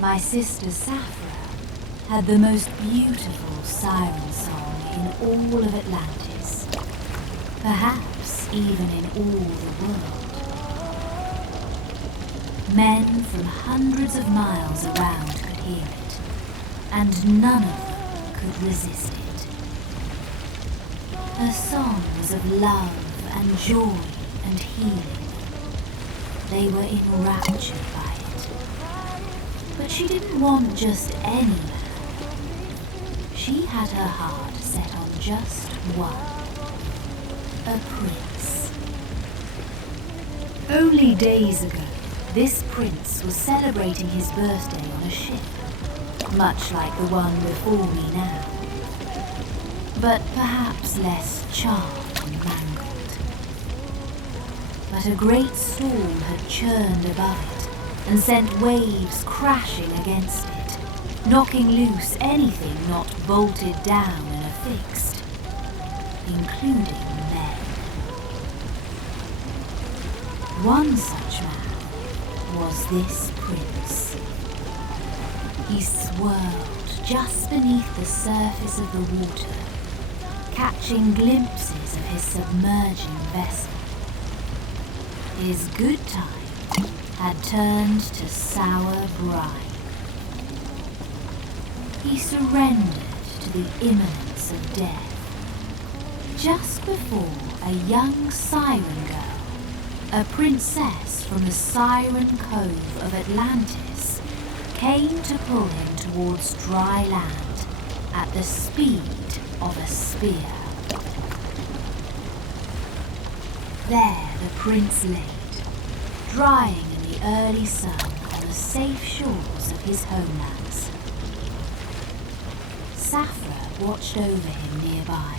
My sister Saphra had the most beautiful siren song in all of Atlantis, perhaps even in all the world. Men from hundreds of miles around could hear it, and none of them could resist it. Her song was of love and joy and healing. They were enraptured by it. But she didn't want just any man. She had her heart set on just one. A prince. Only days ago, this prince was celebrating his birthday on a ship, much like the one before me now, but perhaps less charred and mangled. But a great storm had churned above it and sent waves crashing against it, knocking loose anything not bolted down and affixed, including men. One such man was this prince. He swirled just beneath the surface of the water, catching glimpses of his submerging vessel. His good time had turned to sour brine. He surrendered to the imminence of death just before a young siren girl, a princess from the Siren Cove of Atlantis, came to pull him towards dry land at the speed of a spear. There the prince laid, drying in the early sun on the safe shores of his homelands. Saphra watched over him nearby.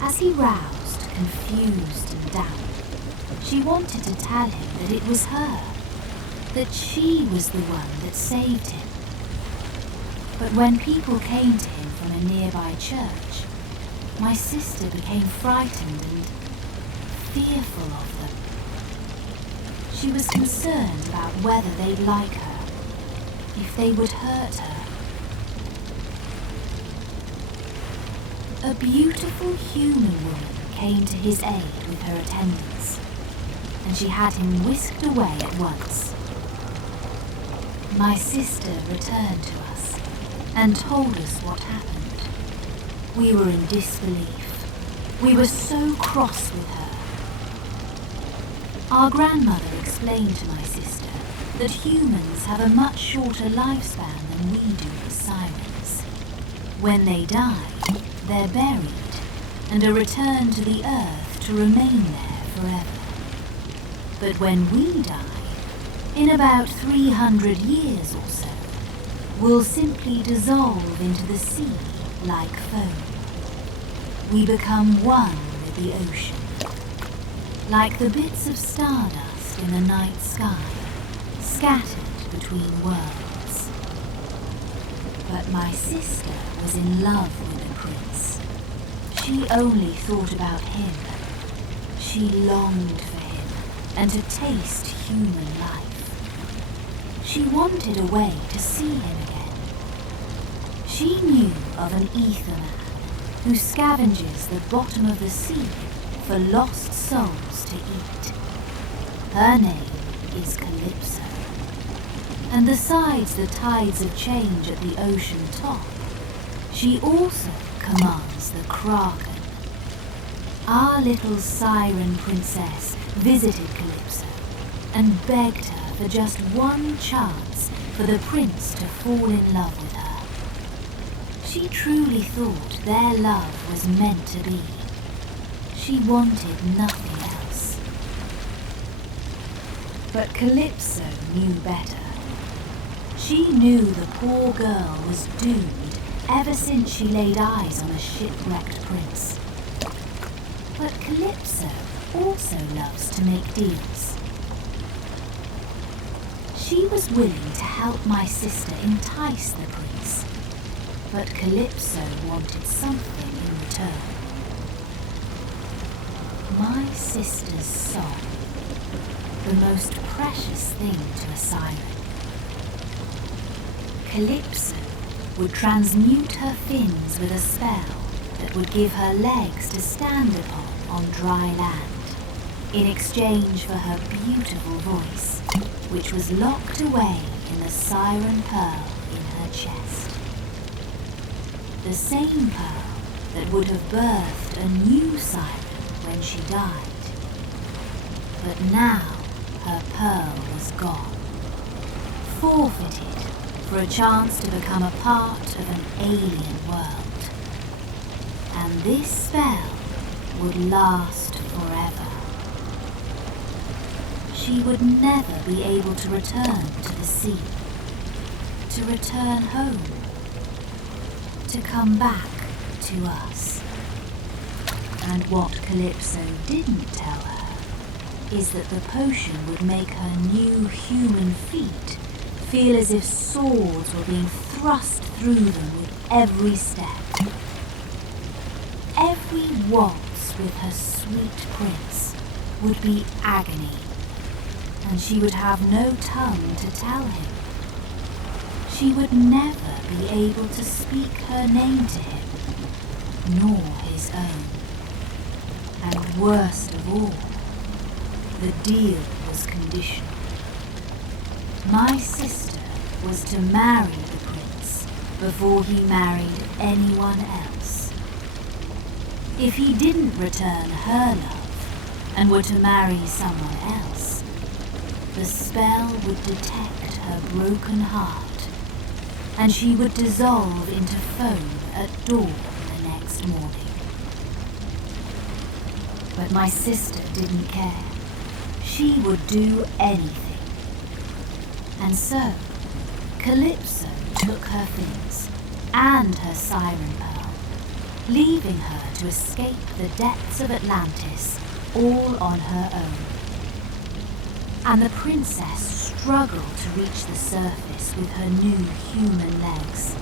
As he roused, confused and doubted, she wanted to tell him that it was her, that she was the one that saved him. But when people came to him from a nearby church, my sister became frightened and fearful of them. She was concerned about whether they'd like her, if they would hurt her. A beautiful human woman came to his aid with her attendants, and she had him whisked away at once. My sister returned to us and told us what happened. We were in disbelief. We were so cross with her. Our grandmother explained to my sister that humans have a much shorter lifespan than we do as sirens. When they die, they're buried and are returned to the earth to remain there forever. But when we die, in about 300 years or so, we'll simply dissolve into the sea like foam. We become one with the ocean, like the bits of stardust in the night sky, scattered between worlds. But my sister was in love with the prince. She only thought about him. She longed for him and to taste human life. She wanted a way to see him again. She knew of an ether man who scavenges the bottom of the sea for lost souls to eat. Her name is Calypso. And besides the tides of change at the ocean top, she also commands the Kraken. Our little siren princess visited Calypso and begged her for just one chance for the prince to fall in love with her. She truly thought their love was meant to be. She wanted nothing else. But Calypso knew better. She knew the poor girl was doomed ever since she laid eyes on a shipwrecked prince. But Calypso also loves to make deals. She was willing to help my sister entice the prince, but Calypso wanted something in return. My sister's song. the most precious thing to a siren. Calypso would transmute her fins with a spell that would give her legs to stand upon on dry land, in exchange for her beautiful voice, which was locked away in the siren pearl in her chest. The same pearl that would have birthed a new siren when she died. But now her pearl was gone, forfeited for a chance to become a part of an alien world. And this spell would last forever. She would never be able to return to the sea, to return home, to come back to us. And what Calypso didn't tell her is that the potion would make her new human feet feel as if swords were being thrust through them with every step. Every waltz with her sweet prince would be agony, and she would have no tongue to tell him. She would never be able to speak her name to him, nor his own. And worst of all, the deal was conditional. My sister was to marry the prince before he married anyone else. If he didn't return her love and were to marry someone else, the spell would detect her broken heart, and she would dissolve into foam at dawn the next morning. But my sister didn't care. She would do anything. And so, Calypso took her fins and her siren pearl, leaving her to escape the depths of Atlantis all on her own. And the princess struggled to reach the surface with her new human legs.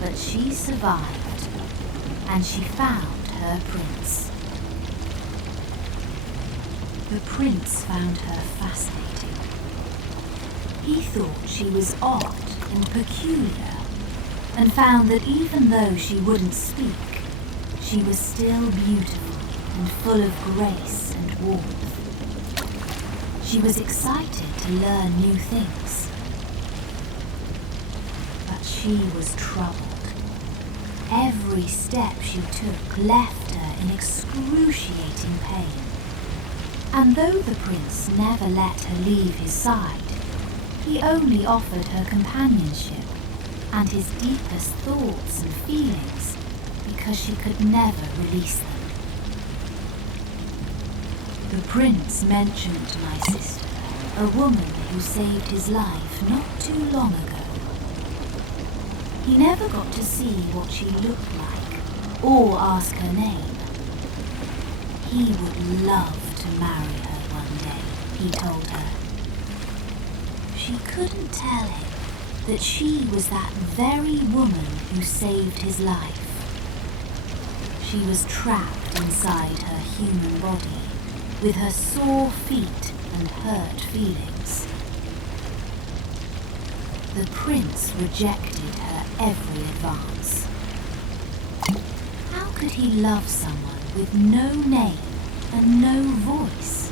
But she survived, and she found her prince. The prince found her fascinating. He thought she was odd and peculiar, and found that even though she wouldn't speak, she was still beautiful and full of grace and warmth. She was excited to learn new things. But she was troubled. Every step she took left her in excruciating pain. And though the prince never let her leave his side, he only offered her companionship and his deepest thoughts and feelings because she could never release them. The prince mentioned to my sister a woman who saved his life not too long ago. He never got to see what she looked like or ask her name. He would love to marry her one day, he told her. She couldn't tell him that she was that very woman who saved his life. She was trapped inside her human body, with her sore feet and hurt feelings. The prince rejected her every advance. How could he love someone with no name and no voice?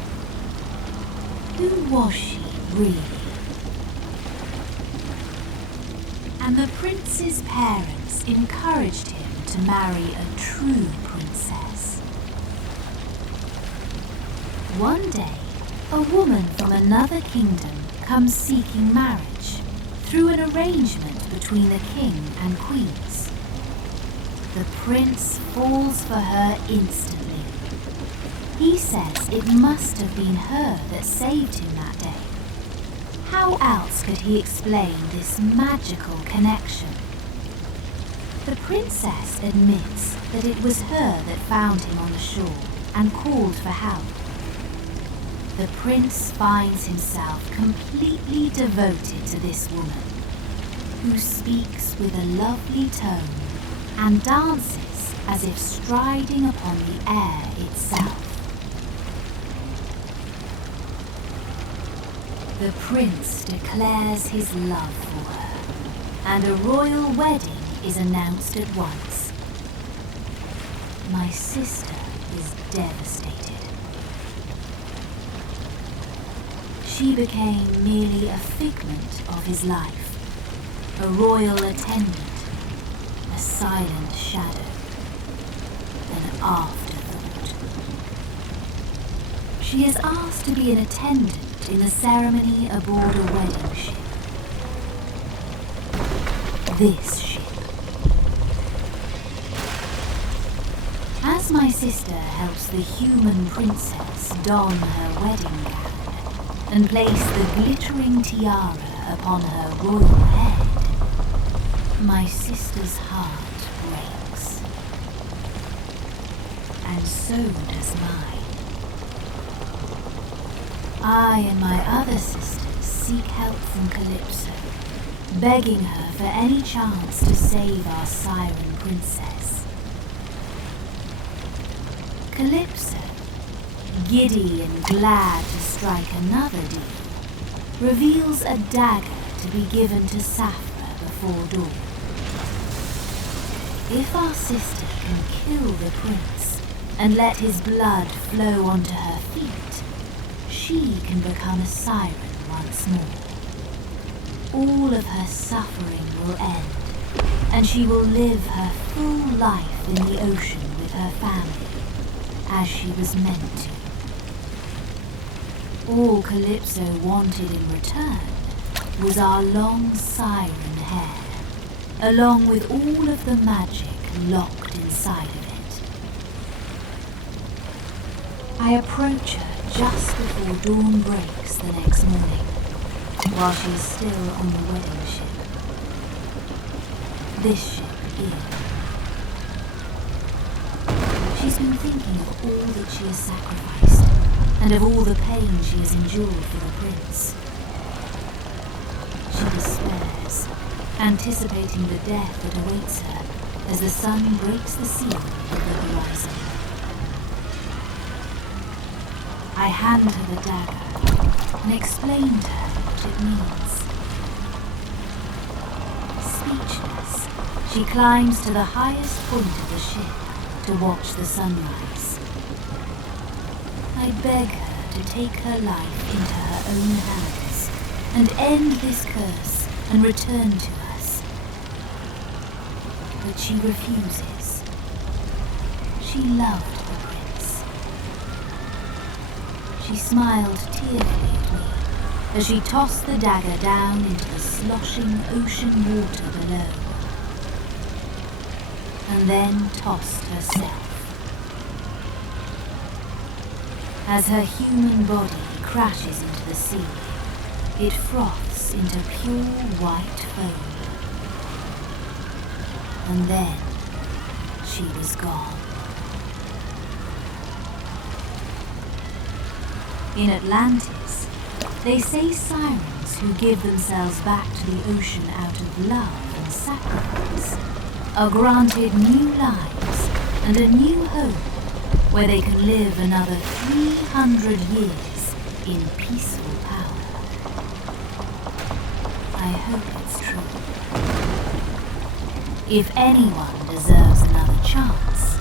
Who was she, really? And the prince's parents encouraged him to marry a true princess. One day, a woman from another kingdom comes seeking marriage through an arrangement between the king and queens. The prince falls for her instantly. He says it must have been her that saved him that day. How else could he explain this magical connection? The princess admits that it was her that found him on the shore and called for help. The prince finds himself completely devoted to this woman, who speaks with a lovely tone and dances as if striding upon the air itself. The prince declares his love for her, and a royal wedding is announced at once. My sister is devastated. She became merely a figment of his life, a royal attendant, a silent shadow, an afterthought. She is asked to be an attendant in the ceremony aboard a wedding ship. This ship. As my sister helps the human princess don her wedding gown and place the glittering tiara upon her royal head, my sister's heart breaks. And so does mine. I and my other sisters seek help from Calypso, begging her for any chance to save our Siren princess. Calypso, giddy and glad to strike another deal, reveals a dagger to be given to Saphra before dawn. If our sister can kill the prince and let his blood flow onto her feet, she can become a siren once more. All of her suffering will end, and she will live her full life in the ocean with her family, as she was meant to. All Calypso wanted in return was our long siren hair, along with all of the magic locked inside of it. I approach her just before dawn breaks the next morning, while she is still on the wedding ship. This ship is. She's been thinking of all that she has sacrificed, and of all the pain she has endured for the prince. She despairs, anticipating the death that awaits her as the sun breaks the seal of the horizon. I hand her the dagger and explain to her what it means. Speechless, she climbs to the highest point of the ship to watch the sunrise. I beg her to take her life into her own hands and end this curse and return to us. But she refuses. She loved the prince. She smiled tearfully at me as she tossed the dagger down into the sloshing ocean water below, and then tossed herself. As her human body crashes into the sea, it froths into pure white foam. And then she was gone. In Atlantis, they say sirens who give themselves back to the ocean out of love and sacrifice are granted new lives and a new home where they can live another 300 years in peaceful power. I hope it's true. If anyone deserves another chance,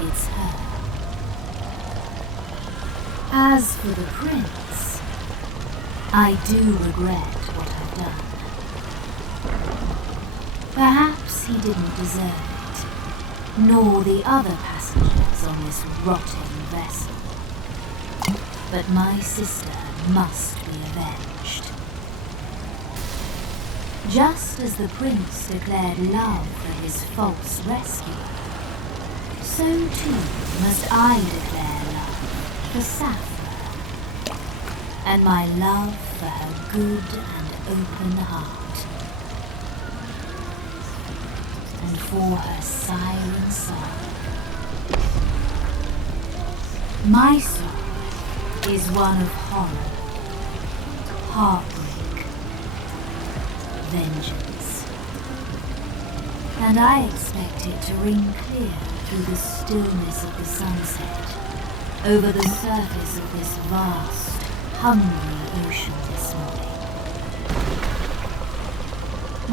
it's her. As for the prince, I do regret what I've done. Perhaps he didn't deserve it, nor the other passengers on this rotting vessel. But my sister must be avenged. Just as the prince declared love for his false rescuer, so too must I declare love for Saphra, and my love for her good and open heart, and for her siren song. My song is one of horror, heartbreak, vengeance, and I expect it to ring clear through the stillness of the sunset, over the surface of this vast, hungry ocean this morning.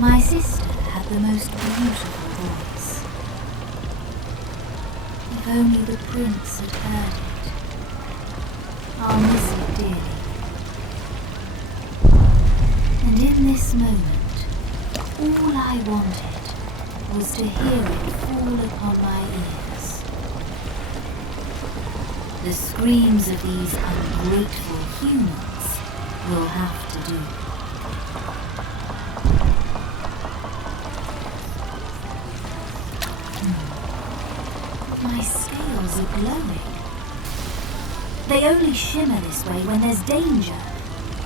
My sister had the most beautiful voice. If only the prince had heard it. I'll miss it dearly. And in this moment, all I wanted was to hear it fall upon my ears. The screams of these ungrateful humans will have to do. My scales are glowing. They only shimmer this way when there's danger,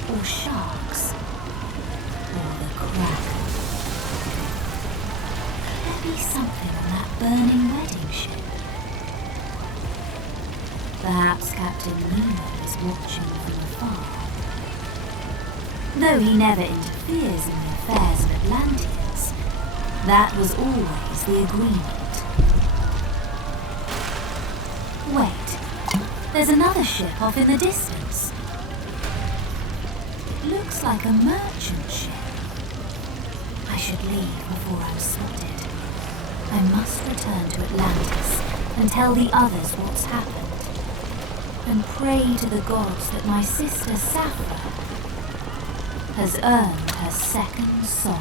or sharks, or the Kraken. Could there be something on that burning wedding ship? Perhaps Captain Nemo is watching from afar. Though he never interferes in the affairs of Atlantis, that was always the agreement. Wait, there's another ship off in the distance. It looks like a merchant ship. I should leave before I'm spotted. I must return to Atlantis and tell the others what's happened, and pray to the gods that my sister Saphra has earned her second soul.